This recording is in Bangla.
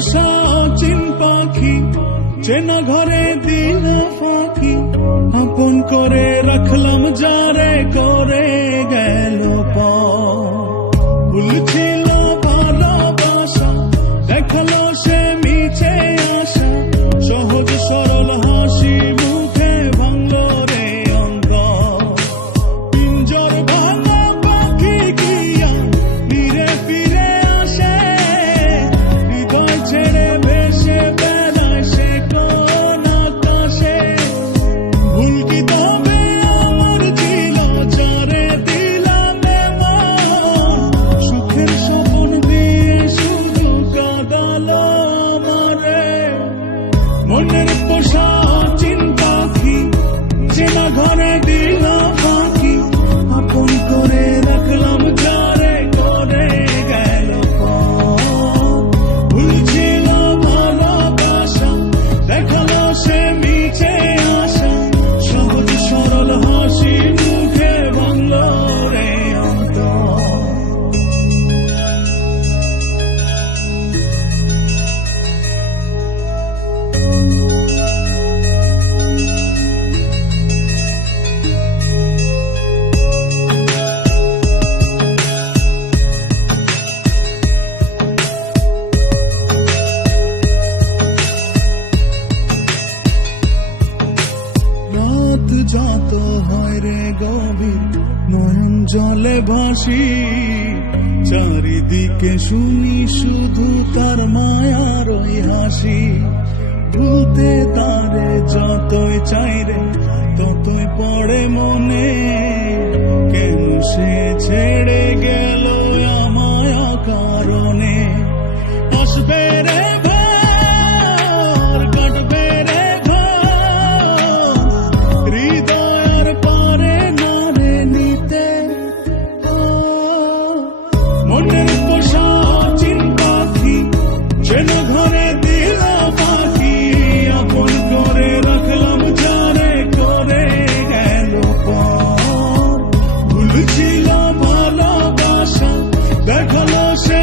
পোষা অচিন পাখি চেনা ঘরে দিল ফাঁকি, আপন করে রাখলাম যারে করে গেল ভুল ছিল ভালোবাসা, দেখালো সে মিছে আশা, সহজ সরল হাসি মুখে ভাঙলো রে অন্তর। পিঞ্জর ভাঙা পাখি কিয়া ফিরে ফিরে আসে, হৃদয় ছেড়ে ভেসে বেড়ায় সে কোন আকাশে। ভুল কি তবে আমার ছিল যারে দিলাম এমন, সুখের স্বপ্ন দিয়ে শুধু কাঁদালো আমারে। মনের পোষা অচিন পাখি চেনা ঘরে দিল ফাঁকি, আপন করে রাখলাম যারে করে গেল ভুল ছিল ভালোবাসা, দেখালো সে মিছে আশা, সহজ সরল হাসি মুখে ভাঙলো রে অন্তর। রাত যত হয় রে গভীর নয়ন জলে ভাসি, চারিদিকে শুনি শুধু তার মায়ার ওই হাসি। ভুলতে তারে যতই চাই রে ততই পড়ে মনে, কেন সে ছেড়ে গেল আমায় কারণে। আসবে রে কাটবে রে হৃদয়ের পারে না রে নিতে। মনের পোষা অচিন পাখি যেন ঘরে দিল পাখি, আপন করে রাখলাম যারে করে গেল ভুল ছিল ভালোবাসা, দেখালো সে